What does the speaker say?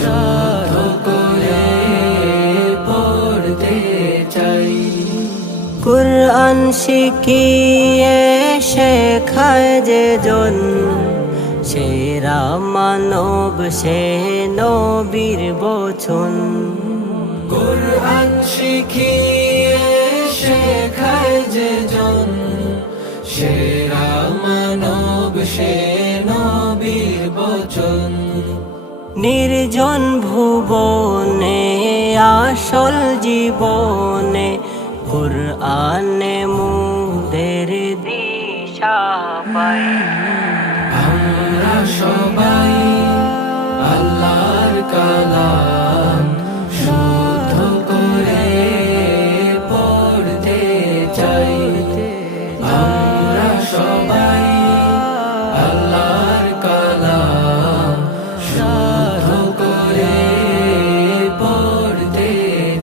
শুদ্ধ করে পড়তে চাই। কুরআন শিখিয়ে শেখায় যে জন, সেরা মানব সে নবীর বচন। কুরআন শিখিয়ে শেখায় যে জন, সেরা মানব সে নবীর বচন। নির্জন ভুবনে আসল জীবনে কুরআনে মুদের দিশা পাই।